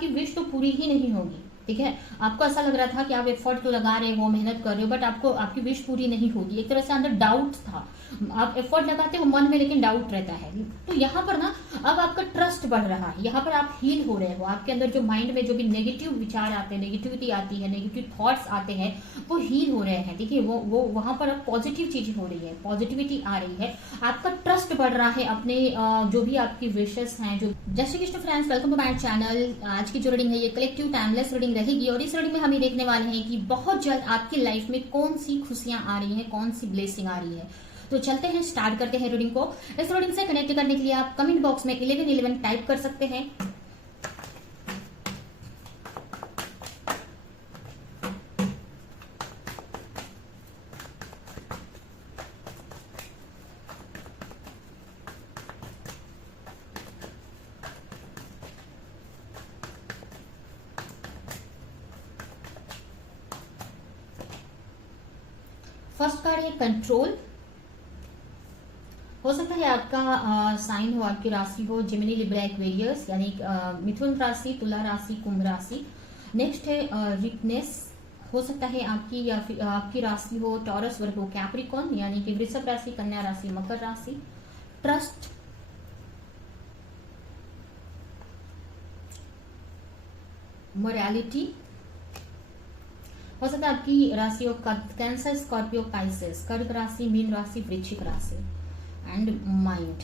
आपकी विश तो पूरी ही नहीं होगी। ठीक है, आपको ऐसा लग रहा था कि आप एफर्ट तो लगा रहे हो, मेहनत कर रहे हो, बट आपको आपकी विश पूरी नहीं होगी। एक तरह से अंदर डाउट था, आप एफर्ट लगाते हो मन में, लेकिन डाउट रहता है। तो यहाँ पर ना अब आपका ट्रस्ट बढ़ रहा है, यहाँ पर आप हील हो रहे हो। आपके अंदर जो माइंड में जो भी नेगेटिव विचार आते हैं, नेगेटिविटी आती है, नेगेटिव थॉट्स आते हैं, वो हील हो रहे हैं। देखिए वो वहां पर अब पॉजिटिव चीजें हो रही है, पॉजिटिविटी आ रही है, आपका ट्रस्ट बढ़ रहा है अपने जो भी आपकी विशेष हैं। जो जय Shri Krishna friends, welcome to my channel. आज की जो रीडिंग है ये कलेक्टिव टाइमलेस रीडिंग रहेगी, और इस रीडिंग में हम ये देखने वाले हैं कि बहुत जल्द आपकी लाइफ में कौन सी खुशियां आ रही हैं, कौन सी ब्लेसिंग आ रही है। तो चलते हैं, स्टार्ट करते हैं रीडिंग को। इस रीडिंग से कनेक्ट करने के लिए आप कमेंट बॉक्स में 1111 टाइप कर सकते हैं। फर्स्ट कार्ड है कंट्रोल। हो सकता है आपका साइन हो, आपकी राशि हो जेमिनी, लिब्रा, एक्वेरियस, यानी मिथुन राशि, तुला राशि, कुंभ राशि। नेक्स्ट है वीकनेस। हो सकता है आपकी या फिर आपकी राशि हो टॉरस, वर्गो, कैप्रिकॉन, यानी कि वृषभ राशि, कन्या राशि, मकर राशि। Trust, morality. हो सकता है आपकी राशि हो कैंसर, स्कॉर्पियो, पाइसेस, कर्क राशि, मीन राशि, वृश्चिक राशि। And mind.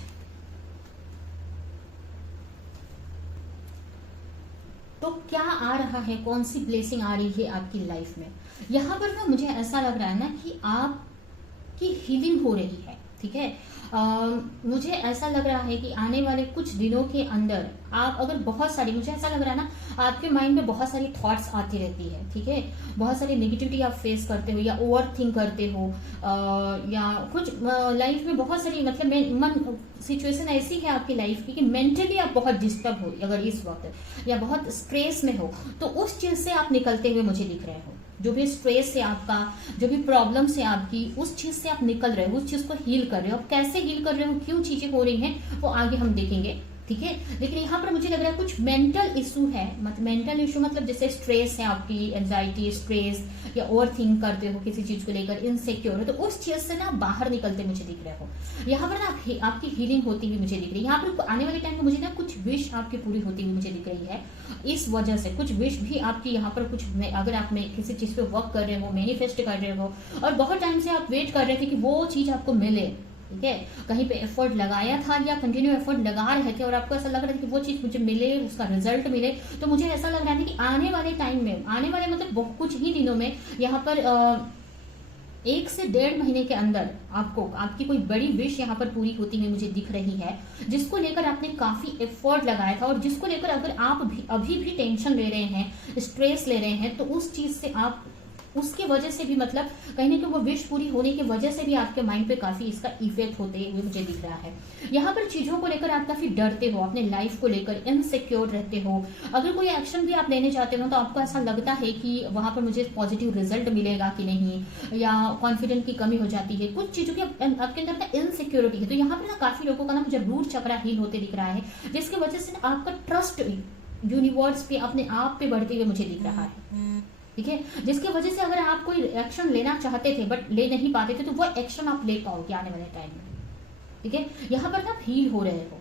तो क्या आ रहा है, कौन सी ब्लेसिंग आ रही है आपकी लाइफ में? यहां पर ना मुझे ऐसा लग रहा है ना कि आपकी हीलिंग हो रही है। ठीक है, मुझे ऐसा लग रहा है कि आने वाले कुछ दिनों के अंदर आप अगर बहुत सारी, मुझे ऐसा लग रहा है ना आपके माइंड में बहुत सारी थॉट्स आती रहती है। ठीक है, बहुत सारी नेगेटिविटी आप फेस करते हो, या ओवर थिंक करते हो, या कुछ लाइफ में बहुत सारी, मतलब मन सिचुएशन ऐसी है आपकी लाइफ की कि मेंटली आप बहुत डिस्टर्ब हो अगर इस वक्त, या बहुत स्ट्रेस में हो, तो उस चीज से आप निकलते हुए मुझे दिख रहे हो। जो भी स्ट्रेस है आपका, जो भी प्रॉब्लम है आपकी, उस चीज से आप निकल रहे हो, उस चीज को हील कर रहे हो। अब कैसे हील कर रहे हो, क्यों चीजें हो रही हैं, वो आगे हम देखेंगे। ठीक है, लेकिन यहाँ पर मुझे लग रहा है कुछ मेंटल इशू है। मेंटल इशू मतलब जैसे स्ट्रेस है आपकी, एंजाइटी, स्ट्रेस, या ओवर थिंक करते हो किसी चीज को लेकर, इनसिक्योर हो, तो उस चीज से ना बाहर निकलते मुझे दिख रहे हो। यहाँ पर ना आपकी हीलिंग होती हुई मुझे दिख रही है। यहाँ पर आने वाले टाइम में मुझे ना कुछ विश आपकी पूरी होती हुई मुझे दिख रही है। इस वजह से कुछ विश भी आपकी यहाँ पर कुछ, अगर आप में किसी चीज पे वर्क कर रहे हो, मैनिफेस्ट कर रहे हो, और बहुत टाइम से आप वेट कर रहे थे कि वो चीज आपको मिले। ठीक है, कहीं पे एफर्ट लगाया था या कंटिन्यू एफर्ट लगा रहे थे, और आपको ऐसा लग रहा था कि वो चीज मुझे मिले, उसका रिजल्ट मिले। तो मुझे ऐसा लग रहा है कि आने वाले टाइम में, आने वाले मतलब कुछ ही दिनों में, यहाँ पर 1 से 1.5 महीने के अंदर आपको आपकी कोई बड़ी विश यहाँ पर पूरी होती हुई मुझे दिख रही है, जिसको लेकर आपने काफी एफर्ट लगाया था, और जिसको लेकर अगर आप भी अभी भी टेंशन ले रहे हैं, स्ट्रेस ले रहे हैं, तो उस चीज से आप, उसके वजह से भी, मतलब कहीं ना कहीं वो विश पूरी होने की वजह से भी आपके माइंड पे काफी इसका इफेक्ट होते हुए मुझे दिख रहा है। यहाँ पर चीजों को लेकर आप काफी डरते हो, अपने लाइफ को लेकर इनसिक्योर रहते हो। अगर कोई एक्शन भी आप लेने चाहते हो तो आपको ऐसा लगता है कि वहां पर मुझे पॉजिटिव रिजल्ट मिलेगा कि नहीं, या कॉन्फिडेंस की कमी हो जाती है, कुछ चीजों की आपके अंदर ना इनसिक्योरिटी है। तो यहाँ पर ना काफी लोगों का ना मुझे रूट चक्रा हील होते दिख रहा है, जिसकी वजह से आपका ट्रस्ट यूनिवर्स पे, अपने आप पे बढ़ते हुए मुझे दिख रहा है। ठीक है, जिसकी वजह से अगर आप कोई एक्शन लेना चाहते थे बट ले नहीं पाते थे, तो वो एक्शन आप ले पाओगे आने वाले टाइम में। ठीक है, यहां पर आप हील हो रहे हो।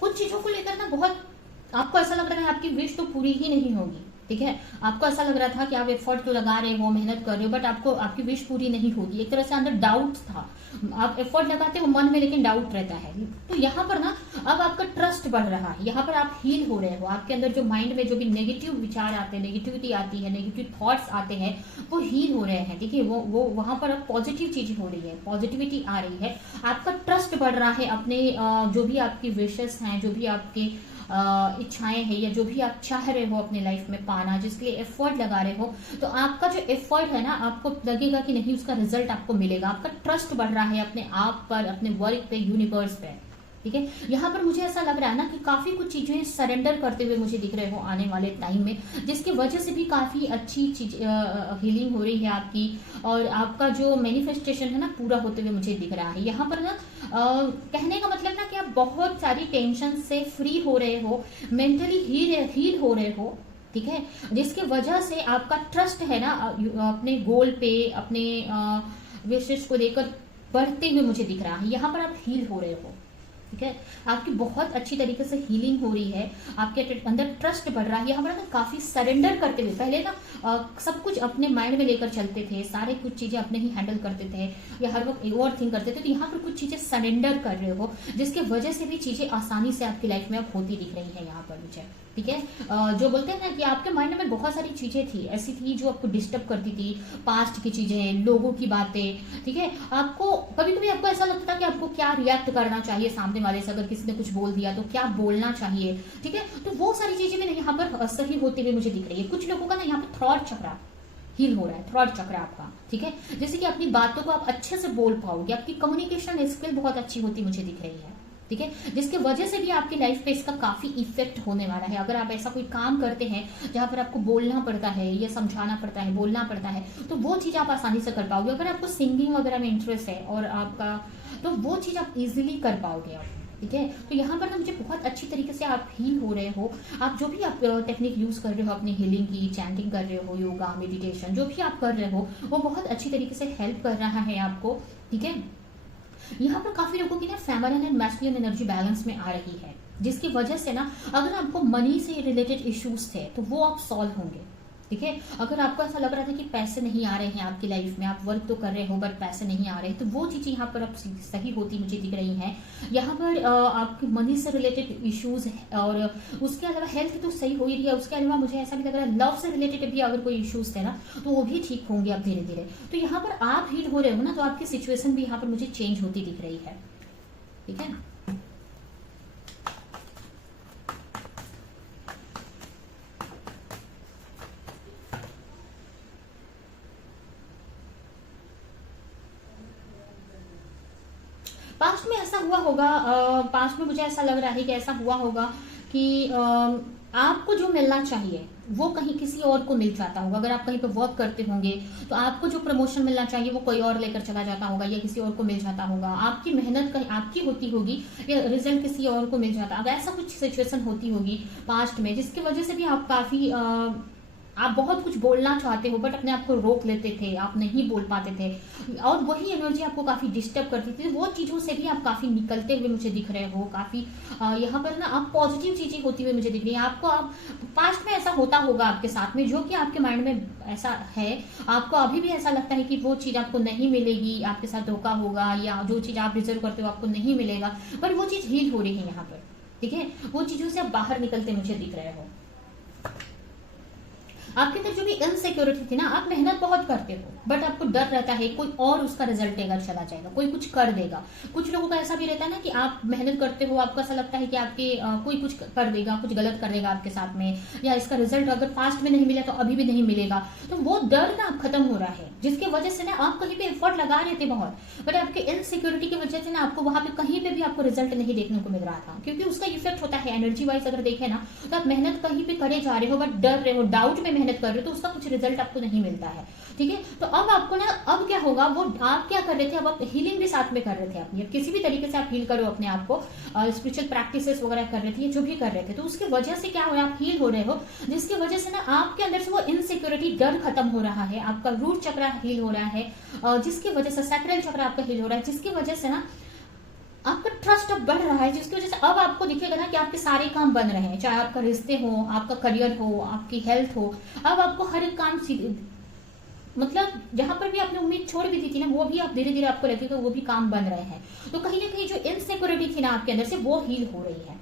कुछ चीजों को लेकर ना बहुत आपको ऐसा लग रहा है आपकी विश तो पूरी ही नहीं होगी। ठीक है, आपको ऐसा लग रहा था कि आप एफर्ट तो लगा रहे हो, मेहनत कर रहे हो, बट आपको आपकी विश पूरी नहीं होगी। एक तरह से अंदर डाउट था, आप एफर्ट लगाते हो मन में, लेकिन डाउट रहता है। तो यहाँ पर ना अब आपका ट्रस्ट बढ़ रहा है, यहाँ पर आप हील हो रहे हो। आपके अंदर जो माइंड में जो भी नेगेटिव विचार आते हैं, नेगेटिविटी आती है, नेगेटिव थॉट्स आते हैं, वो हील हो रहे हैं। ठीक है, वो वहां पर अब पॉजिटिव चीजें हो रही है, पॉजिटिविटी आ रही है, आपका ट्रस्ट बढ़ रहा है अपने जो भी आपकी विशेष हैं, जो भी आपके इच्छाएं हैं, या जो भी आप चाह रहे हो अपने लाइफ में पाना, जिसके लिए एफर्ट लगा रहे हो, तो आपका जो एफर्ट है ना, आपको लगेगा कि नहीं उसका रिजल्ट आपको मिलेगा। आपका ट्रस्ट बढ़ रहा है अपने आप पर, अपने वर्क पे, यूनिवर्स पे। ठीक है, यहाँ पर मुझे ऐसा लग रहा है ना कि काफी कुछ चीजें सरेंडर करते हुए मुझे दिख रहे हो आने वाले टाइम में, जिसकी वजह से भी काफी अच्छी चीज हीलिंग हो रही है आपकी, और आपका जो मैनिफेस्टेशन है ना पूरा होते हुए मुझे दिख रहा है। यहाँ पर ना कहने का मतलब ना कि आप बहुत सारी टेंशन से फ्री हो रहे हो, मेंटली हील हो रहे हो, ठीक है, जिसकी वजह से आपका ट्रस्ट है ना अपने गोल पे, अपने विशेष को लेकर बढ़ते हुए मुझे दिख रहा है। यहाँ पर आप हील हो रहे हो, ठीक है, आपकी बहुत अच्छी तरीके से हीलिंग हो रही है, आपके अंदर ट्रस्ट बढ़ रहा है। यहाँ पर ना काफी सरेंडर करते हुए, पहले ना सब कुछ अपने माइंड में लेकर चलते थे, सारे कुछ चीजें अपने ही हैंडल करते थे या हर वक्त ओवर थिंक करते थे, तो यहाँ पर कुछ चीजें सरेंडर कर रहे हो, जिसके वजह से भी चीजें आसानी से आपकी लाइफ में अब होती दिख रही है यहाँ पर मुझे, ठीक है। जो बोलते हैं ना कि आपके माइंड में बहुत सारी चीजें थी, ऐसी थी जो आपको डिस्टर्ब करती थी, पास्ट की चीजें, लोगों की बातें, ठीक है, आपको कभी कभी आपको ऐसा लगता था कि आपको क्या रिएक्ट करना चाहिए सामने वाले से, अगर किसी ने कुछ बोल दिया तो क्या बोलना चाहिए, ठीक है, तो वो सारी चीजें भी यहाँ पर सही होते हुए मुझे दिख रही है। कुछ लोगों का ना यहाँ पर थ्रॉट चक्र हील हो रहा है, थ्रॉट चक्र आपका, ठीक है, जैसे कि अपनी बातों को आप अच्छे से बोल पाओगे, आपकी कम्युनिकेशन स्किल बहुत अच्छी होती मुझे दिख रही है, ठीक है, जिसके वजह से भी आपकी लाइफ पे इसका काफी इफेक्ट होने वाला है। अगर आप ऐसा कोई काम करते हैं जहां पर आपको बोलना पड़ता है या समझाना पड़ता है, बोलना पड़ता है, तो वो चीज आप आसानी से कर पाओगे। अगर आपको सिंगिंग वगैरह में इंटरेस्ट है और आपका, तो वो चीज आप इजिली कर पाओगे आप, ठीक है। तो यहाँ पर ना मुझे बहुत अच्छी तरीके से आप हील हो रहे हो, आप जो भी आप टेक्निक यूज कर रहे हो अपनी हीलिंग की, चैंटिंग कर रहे हो, योगा, मेडिटेशन, जो भी आप कर रहे हो वो बहुत अच्छी तरीके से हेल्प कर रहा है आपको, ठीक है। यहाँ पर काफी लोगों की ना feminine and masculine energy balance में आ रही है, जिसकी वजह से ना अगर आपको मनी से रिलेटेड इश्यूज थे तो वो आप सॉल्व होंगे, ठीक है। अगर आपको ऐसा लग रहा था कि पैसे नहीं आ रहे हैं आपकी लाइफ में, आप वर्क तो कर रहे हो बट पैसे नहीं आ रहे, तो वो चीजें यहाँ पर अब सही होती मुझे दिख रही हैं। यहाँ पर आपके मनी से रिलेटेड इश्यूज और उसके अलावा हेल्थ तो सही हो ही रही है, उसके अलावा मुझे ऐसा भी लग रहा है लव से रिलेटेड भी अगर कोई इश्यूज थे ना तो वो भी ठीक होंगे अब धीरे धीरे। तो यहाँ पर आप हील हो रहे हो ना, तो आपकी सिचुएशन भी यहाँ पर मुझे चेंज होती दिख रही है, ठीक है। पास्ट में ऐसा हुआ होगा, पास्ट में मुझे ऐसा लग रहा है कि ऐसा हुआ होगा कि आपको जो मिलना चाहिए वो कहीं किसी और को मिल जाता होगा। अगर आप कहीं पे वर्क करते होंगे तो आपको जो प्रमोशन मिलना चाहिए वो कोई और लेकर चला जाता होगा या किसी और को मिल जाता होगा। आपकी मेहनत कहीं आपकी होती होगी या रिजल्ट किसी और को मिल जाता होगा। ऐसा कुछ सिचुएशन होती होगी पास्ट में, जिसकी वजह से भी आप काफी आप बहुत कुछ बोलना चाहते हो बट अपने आप को रोक लेते थे, आप नहीं बोल पाते थे और वही एनर्जी आपको काफी डिस्टर्ब करती थी। वो चीजों से भी आप काफी निकलते हुए मुझे दिख रहे हो, काफी यहाँ पर ना आप पॉजिटिव चीजें होती हुई मुझे दिख रही है। आपको आप पास्ट में ऐसा होता होगा आपके साथ में, जो कि आपके माइंड में ऐसा है, आपको अभी भी ऐसा लगता है कि वो चीज आपको नहीं मिलेगी, आपके साथ धोखा होगा या जो चीज आप डिजर्व करते हो आपको नहीं मिलेगा, पर वो चीज हील हो रही है यहाँ पर, ठीक है। वो चीजों से आप बाहर निकलते मुझे दिख रहे हो। आपके अंदर जो भी इनसिक्योरिटी थी ना, आप मेहनत बहुत करते हो बट आपको डर रहता है कोई और उसका रिजल्ट लेकर चला जाएगा, कोई कुछ कर देगा। कुछ लोगों का ऐसा भी रहता है ना कि आप मेहनत करते हो, आपको ऐसा लगता है कि आपके कोई कुछ कर देगा, कुछ गलत कर देगा आपके साथ में, या इसका रिजल्ट अगर पास्ट में नहीं मिला तो अभी भी नहीं मिलेगा। तो वो डर ना खत्म हो रहा है, जिसकी वजह से ना आप कहीं पे एफर्ट लगा रहे थे बहुत, बट आपके इनसिक्योरिटी की वजह से ना आपको वहां पे कहीं पे भी आपको रिजल्ट नहीं देखने को मिल रहा था, क्योंकि उसका इफेक्ट होता है एनर्जी वाइज। अगर देखें ना तो आप मेहनत कहीं पे करे जा रहे हो बट डर रहे हो, डाउट में मेहनत कर रहे हो, तो उसका कुछ रिजल्ट आपको नहीं मिलता है, ठीक है। तो अब आपको ना, अब क्या होगा, वो आप क्या कर रहे थे, अब आप हीलिंग भी साथ में कर रहे थे अपनी, किसी भी तरीके से आप हील करो अपने आप को, स्पिरिचुअल प्रैक्टिसेस वगैरह कर रहे थे, जो भी कर रहे थे, तो उसकी वजह से क्या हो रहा है, आप हील हो रहे हो, जिसकी वजह से ना आपके अंदर से वो इनसिक्योरिटी, डर खत्म हो रहा है, आपका रूट चक्र हील हो रहा है, जिसकी वजह से सैक्रल चक्र आपका हील हो रहा है, जिसकी वजह से ना आपका ट्रस्ट अब बढ़ रहा है, जिसकी वजह से अब आपको दिखेगा ना कि आपके सारे काम बन रहे हैं, चाहे आपका रिश्ते हो, आपका करियर हो, आपकी हेल्थ हो, अब आपको हर एक काम मतलब जहां पर भी आपने उम्मीद छोड़ भी दी थी ना, वो भी आप धीरे धीरे आपको लगेगा वो भी काम बन रहे हैं। तो कहीं ना कहीं जो इनसिक्योरिटी थी ना आपके अंदर से, वो हील हो रही है,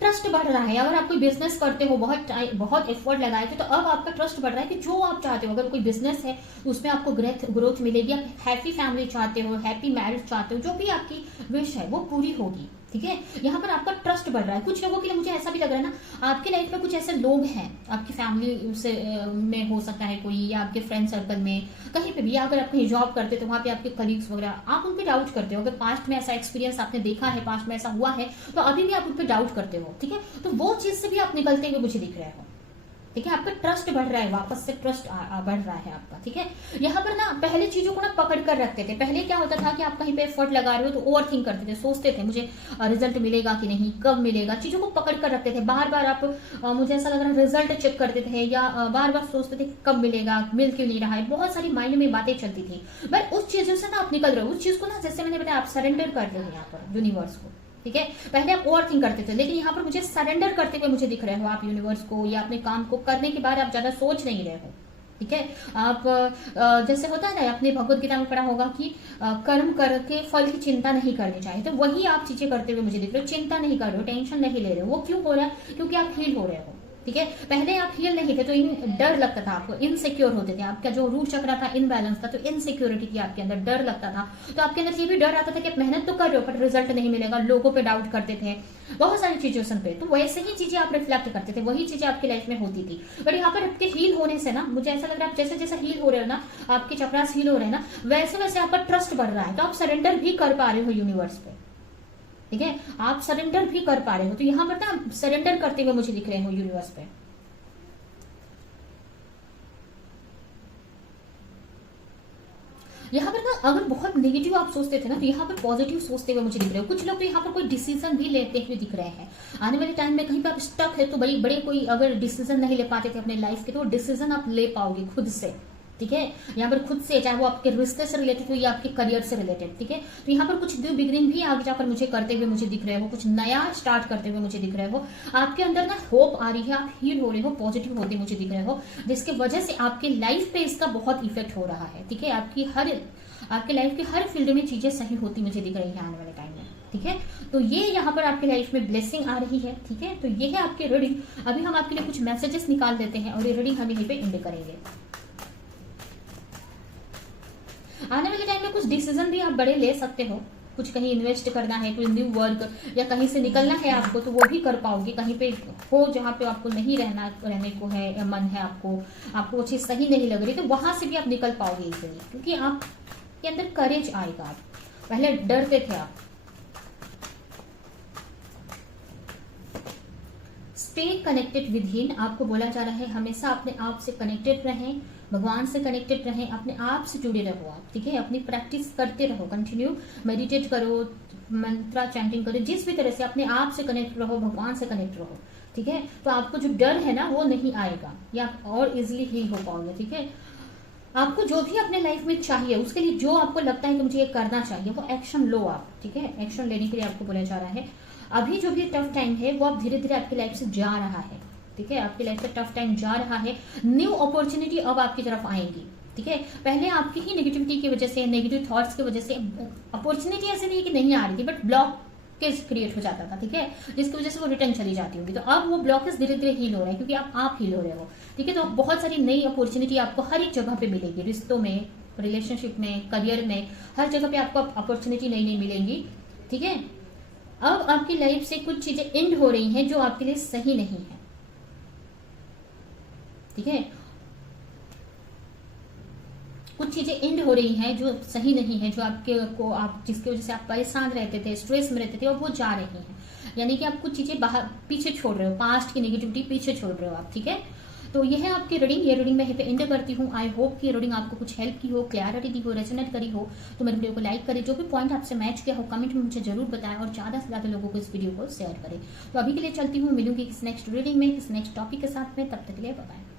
ट्रस्ट बढ़ रहा है। अगर आप कोई बिजनेस करते हो, बहुत एफर्ट लगाए थे, तो अब आपका ट्रस्ट बढ़ रहा है कि जो आप चाहते हो, अगर कोई बिजनेस है उसमें आपको ग्रोथ मिलेगी, आप हैप्पी फैमिली चाहते हो, हैप्पी मैरिज चाहते हो, जो भी आपकी विश है वो पूरी होगी, ठीक है। यहाँ पर आपका ट्रस्ट बढ़ रहा है। कुछ लोगों के लिए मुझे ऐसा भी लग रहा है ना, आपकी लाइफ में कुछ ऐसे लोग हैं, आपकी फैमिली से में हो सकता है कोई, या आपके फ्रेंड सर्कल में कहीं पे भी, या अगर आप कहीं जॉब करते तो वहां पे आपके कलीग्स वगैरह, आप उन पे डाउट करते हो। अगर पास्ट में ऐसा एक्सपीरियंस आपने देखा है, पास्ट में ऐसा हुआ है, तो अभी भी आप उन पे डाउट करते हो, ठीक है। तो वो चीज से भी आप निकलते हुए मुझे दिख रहे हो, ठीक है, आपका ट्रस्ट बढ़ रहा है, वापस से ट्रस्ट बढ़ रहा है आपका। ठीक है, यहाँ पर ना पहले चीजों को ना पकड़ कर रखते थे। पहले क्या होता था कि आप कहीं पे एफर्ट लगा रहे हो तो ओवर थिंक करते थे, सोचते थे मुझे रिजल्ट मिलेगा कि नहीं, कब मिलेगा, चीजों को पकड़ कर रखते थे। बार बार आप मुझे ऐसा लग रहा है रिजल्ट चेक करते थे, या बार बार सोचते थे कब मिलेगा, मिल क्यों नहीं रहा है, बहुत सारी माइंड में बातें चलती थी। बट उस चीजों से ना आप निकल रहे हो, उस चीज को ना जैसे मैंने बताया आप सरेंडर कर रहे हो यहाँ पर यूनिवर्स को। ठीक है, पहले आप ओवर थिंक करते थे, लेकिन यहाँ पर मुझे सरेंडर करते हुए मुझे दिख रहे हो आप यूनिवर्स को, या अपने काम को करने के बाद आप ज्यादा सोच नहीं रहे हो। ठीक है, आप जैसे होता है ना, अपने भगवत गीता में पढ़ा होगा कि कर्म करके फल की चिंता नहीं करनी चाहिए, तो वही आप चीजें करते हुए मुझे दिख रहे हो। चिंता नहीं कर रहे हो, टेंशन नहीं ले रहे हो। वो क्यों हो रहा है? क्योंकि आप हील हो रहे हो। ठीक है, पहले आप हील नहीं थे तो डर लगता था आपको, इनसिक्योर होते थे, आपका जो रूट चक्र था इनबैलेंस था, तो इनसिक्योरिटी की आपके अंदर डर लगता था। तो आपके अंदर ये भी डर आता था कि आप मेहनत तो कर रहे हो पर रिजल्ट नहीं मिलेगा, लोगों पे डाउट करते थे, बहुत सारी सिचुएशन पे। तो वैसे ही चीजें आप रिफ्लेक्ट करते थे, वही चीजें आपकी लाइफ में होती थी। बट यहाँ पर आपके हील होने से ना मुझे ऐसा लग रहा है आप जैसे जैसे हील हो रहे हो ना, आपके चक्रास हील हो रहे हैं ना, वैसे वैसे आपका ट्रस्ट बढ़ रहा है, तो आप सरेंडर भी कर पा रहे हो यूनिवर्स पे। ठीक है, आप सरेंडर भी कर पा रहे हो, तो यहाँ पर ना सरेंडर करते हुए मुझे दिख रहे हो यूनिवर्स पे। यहाँ पर ना अगर बहुत नेगेटिव आप सोचते थे ना, तो यहाँ पर पॉजिटिव सोचते हुए मुझे दिख रहे हो। कुछ लोग तो यहाँ पर कोई डिसीजन भी लेते हुए दिख रहे हैं। आने वाले टाइम में कहीं पे आप स्टक है तो बड़ी बड़े कोई अगर डिसीजन नहीं ले पाते थे अपने लाइफ के, तो डिसीजन आप ले पाओगे खुद से। ठीक है, यहाँ पर खुद से, चाहे वो आपके रिश्ते से रिलेटेड हो या आपके करियर से रिलेटेड। ठीक है, तो यहाँ पर कुछ न्यू बिगिनिंग भी आगे जाकर मुझे करते हुए मुझे दिख रहे हो, कुछ नया स्टार्ट करते हुए मुझे दिख रहे हो। आपके अंदर ना होप आ रही है, आप हील हो रहे हो, पॉजिटिव होते मुझे दिख रहे हो, जिसकी वजह से आपके लाइफ पे इसका बहुत इफेक्ट हो रहा है। ठीक है, आपके लाइफ के हर फील्ड में चीजें सही होती मुझे दिख रही है आने वाले टाइम में। ठीक है, तो ये यहाँ पर आपके लाइफ में ब्लेसिंग आ रही है। ठीक है, तो ये है आपकी रीडिंग। अभी हम आपके लिए कुछ मैसेजेस निकाल देते हैं और ये रीडिंग हम यहीं पे एंड करेंगे। आने वाले टाइम में कुछ डिसीजन भी आप बड़े ले सकते हो, कुछ कहीं इन्वेस्ट करना है, कोई न्यू वर्क या कहीं से निकलना है आपको, तो वो भी कर पाओगे। कहीं पे हो जहाँ पे आपको नहीं रहने को है या मन है, आपको वो चीज सही नहीं लग रही, तो वहां से भी आप निकल पाओगे इजीली, क्योंकि आपके अंदर करेज आएगा। आप पहले डरते थे, आप स्टे कनेक्टेड विद हिम। आपको बोला जा रहा है हमेशा अपने आप से कनेक्टेड रहें, भगवान से कनेक्टेड रहें, अपने आप से जुड़े रहो आप। ठीक है, अपनी प्रैक्टिस करते रहो, कंटिन्यू मेडिटेट करो, मंत्रा चैंटिंग करो, जिस भी तरह से अपने आप से कनेक्ट रहो, भगवान से कनेक्ट रहो। ठीक है, तो आपको जो डर है ना वो नहीं आएगा, या आप और इजिली हील हो पाओगे। ठीक है, आपको जो भी अपने लाइफ में चाहिए, उसके लिए जो आपको लगता है कि मुझे ये करना चाहिए, वो एक्शन लो आप। ठीक है, एक्शन लेने के लिए आपको बोला जा रहा है। अभी जो भी टफ टाइम है वो अब धीरे धीरे आपकी लाइफ से जा रहा है। ठीक है, आपकी लाइफ से टफ टाइम जा रहा है, न्यू अपॉर्चुनिटी अब आपकी तरफ आएंगी। ठीक है, पहले आपकी ही नेगेटिविटी की वजह से, नेगेटिव थॉट्स की वजह से अपॉर्चुनिटी ऐसे नहीं कि नहीं आ रही थी, बट ब्लॉकेज क्रिएट हो जाता था। ठीक है, जिसकी वजह से वो रिटर्न चली जाती होगी। तो अब वो ब्लॉकेज धीरे धीरे हील हो रहा है, क्योंकि आप हील हो रहे हो। ठीक है, तो बहुत सारी नई अपॉर्चुनिटी आपको हर एक जगह पे मिलेगी, रिश्तों में, रिलेशनशिप में, करियर में, हर जगह पे आपको अपॉर्चुनिटी नई नई मिलेंगी। ठीक है, अब आपकी लाइफ से कुछ चीजें एंड हो रही हैं जो आपके लिए सही नहीं है। ठीक है, कुछ चीजें एंड हो रही हैं जो सही नहीं है, जो जिसकी वजह से आप परेशान रहते थे, स्ट्रेस में रहते थे, और वो जा रही हैं। यानी कि आप कुछ चीजें बाहर पीछे छोड़ रहे हो, पास्ट की नेगेटिविटी पीछे छोड़ रहे हो आप। ठीक है, तो यह है आपकी रीडिंग। ये रीडिंग मैं यहीं पे एंड करती हूँ। आई होप कि रीडिंग आपको कुछ हेल्प की हो, क्लैरिटी दी हो, रेजोनेट करी हो। तो मेरे वीडियो को लाइक करें, जो भी पॉइंट आपसे मैच किया हो कमेंट में मुझे जरूर बताएं, और ज्यादा से ज्यादा लोगों को इस वीडियो को शेयर करें। तो अभी के लिए चलती हूँ, मिलूंगी किस नेक्स्ट रीडिंग में, किस नेक्स्ट टॉपिक के साथ में। तब तक के लिए बाय बाय।